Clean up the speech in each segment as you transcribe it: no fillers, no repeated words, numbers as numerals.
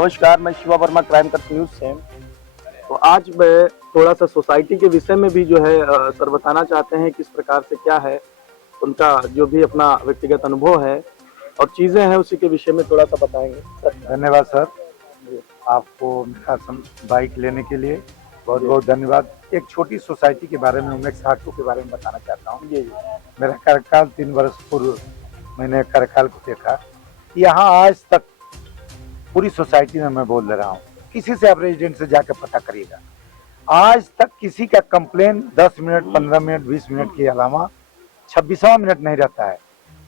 नमस्कार, मैं शिवा वर्मा क्राइम कर्स न्यूज से। तो आज मैं थोड़ा सा सोसाइटी के विषय में भी जो है सर बताना चाहते हैं किस प्रकार से क्या है उनका जो भी अपना व्यक्तिगत अनुभव है और चीजें हैं उसी के विषय में थोड़ा सा बताएंगे सर। धन्यवाद सर, आपको मेरा बाइक लेने के लिए बहुत बहुत धन्यवाद। एक छोटी सोसाइटी के बारे में मैं साटू के बारे में बताना चाहता हूँ। जी मेरा कार्यकाल 3 वर्ष पूर्व मैंने कार्यकाल को देखा। यहाँ आज तक पूरी सोसाइटी में मैं बोल दे रहा हूँ, किसी से आप रेजिडेंट से जाकर पता करिएगा, आज तक किसी का कंप्लेन 10 मिनट 15 मिनट 20 मिनट के अलावा 26वां मिनट नहीं रहता है।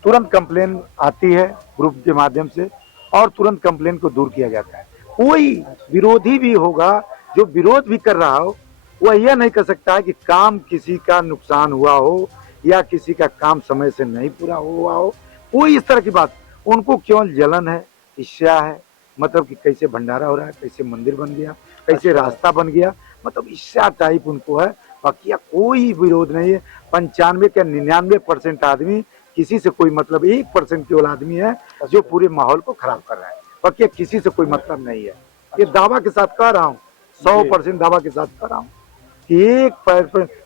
तुरंत कंप्लेन आती है ग्रुप के माध्यम से और तुरंत कंप्लेन को दूर किया जाता है। कोई विरोधी भी होगा जो विरोध भी कर रहा हो, वह यह नहीं कर सकता है कि काम किसी का नुकसान हुआ हो या किसी का काम समय से नहीं पूरा हुआ हो। कोई इस तरह की बात, उनको केवल जलन है, ईर्ष्या है, मतलब कि कैसे भंडारा हो रहा है, कैसे मंदिर बन गया, कैसे रास्ता बन गया, मतलब ईर्ष्या टाइप उनको है। बाकी कोई विरोध नहीं है। 95 या 99% आदमी, किसी से कोई मतलब 1% केवल आदमी है जो पूरे माहौल को खराब कर रहा है। बाकी किसी से कोई मतलब नहीं है। ये दावा के साथ कह रहा हूँ, 100% दावा के साथ कह रहा हूँ कि एक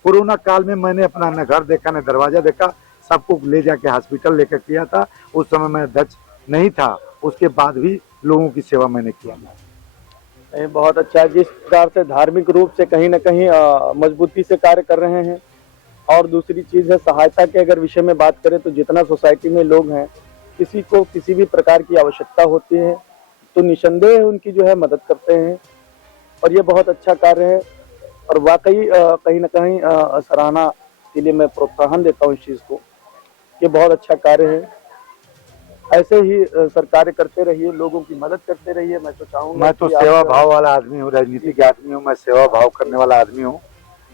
कोरोना काल में मैंने अपना न घर देखा न दरवाजा देखा, सबको ले जाके हॉस्पिटल लेकर किया था। उस समय मैं अध्यक्ष नहीं था, उसके बाद भी लोगों की सेवा मैंने किया। बहुत अच्छा है। जिस प्रकार से धार्मिक रूप से कहीं न कहीं मजबूती से कार्य कर रहे हैं और दूसरी चीज है सहायता के अगर विषय में बात करें तो जितना सोसाइटी में लोग हैं, किसी को किसी भी प्रकार की आवश्यकता होती है तो निसंदेह उनकी जो है मदद करते हैं और ये बहुत अच्छा कार्य है और वाकई कहीं न कहीं सराहना के लिए मैं प्रोत्साहन देता हूँ इस चीज़ को, ये बहुत अच्छा कार्य है। ऐसे ही सरकार करते रहिए, लोगों की मदद करते रहिए। मैं तो चाहूँगा, मैं तो सेवा भाव वाला आदमी हूँ, राजनीतिक आदमी हूँ, मैं सेवा भाव करने वाला आदमी हूँ।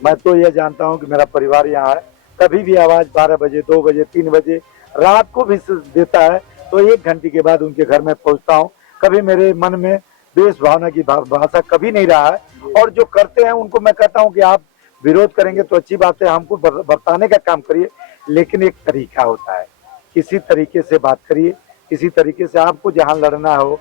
मैं तो ये जानता हूँ कि मेरा परिवार यहाँ है, कभी भी आवाज 12 बजे 2 बजे 3 बजे रात को भी देता है तो 1 घंटे के बाद उनके घर में पहुँचता हूँ। कभी मेरे मन में द्वेष भावना की भाषा कभी नहीं रहा है और जो करते हैं उनको मैं कहता हूँ कि आप विरोध करेंगे तो अच्छी बात है, हमको बरताने का काम करिए, लेकिन एक तरीका होता है, किसी तरीके से बात करिए, किसी तरीके से आपको जहां लड़ना हो,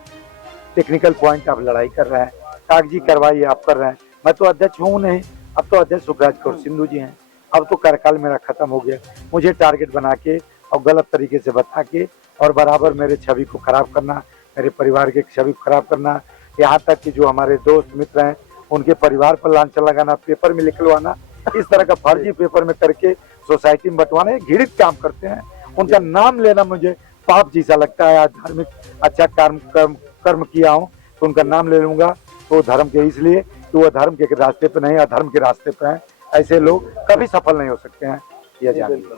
टेक्निकल पॉइंट आप लड़ाई कर रहे हैं, कागजी कार्रवाई आप कर रहे हैं। मैं तो अध्यक्ष हूँ नहीं, अब तो अध्यक्ष सुखराज कौर सिंधु जी हैं। अब तो कार्यकाल मेरा खत्म हो गया, मुझे टारगेट बना के और गलत तरीके से बता के और बराबर मेरे छवि को खराब करना, मेरे परिवार के छवि को खराब करना, यहाँ तक कि जो हमारे दोस्त मित्र हैं उनके परिवार पर लांछन लगाना, पेपर में लिखलवाना, इस तरह का फर्जी पेपर में करके सोसाइटी में बंटवाना, घृणित काम करते हैं। उनका नाम लेना मुझे पाप जैसा लगता है। आज धार्मिक अच्छा कर्म किया हूँ तो उनका नाम ले लूंगा तो धर्म के, इसलिए कि वो धर्म के रास्ते पे नहीं, अधर्म के रास्ते पे हैं। ऐसे लोग कभी सफल नहीं हो सकते हैं, यह जानिए।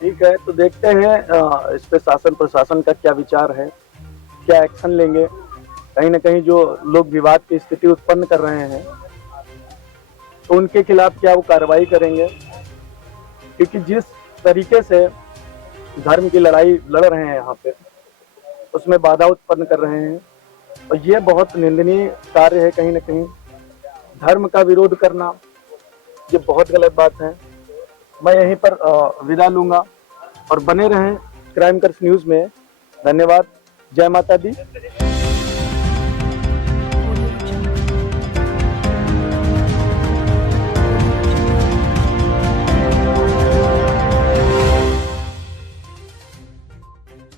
ठीक है, तो देखते हैं इस पे शासन प्रशासन का क्या विचार है, क्या एक्शन लेंगे। कहीं ना कहीं जो लोग विवाद की स्थिति उत्पन्न कर रहे हैं तो उनके खिलाफ क्या वो कार्रवाई करेंगे, क्योंकि जिस तरीके से धर्म की लड़ाई लड़ रहे हैं यहाँ पे, उसमें बाधा उत्पन्न कर रहे हैं और ये बहुत निंदनीय कार्य है। कहीं ना कहीं धर्म का विरोध करना ये बहुत गलत बात है। मैं यहीं पर विदा लूंगा और बने रहें क्राइम कर्स न्यूज में। धन्यवाद। जय माता दी।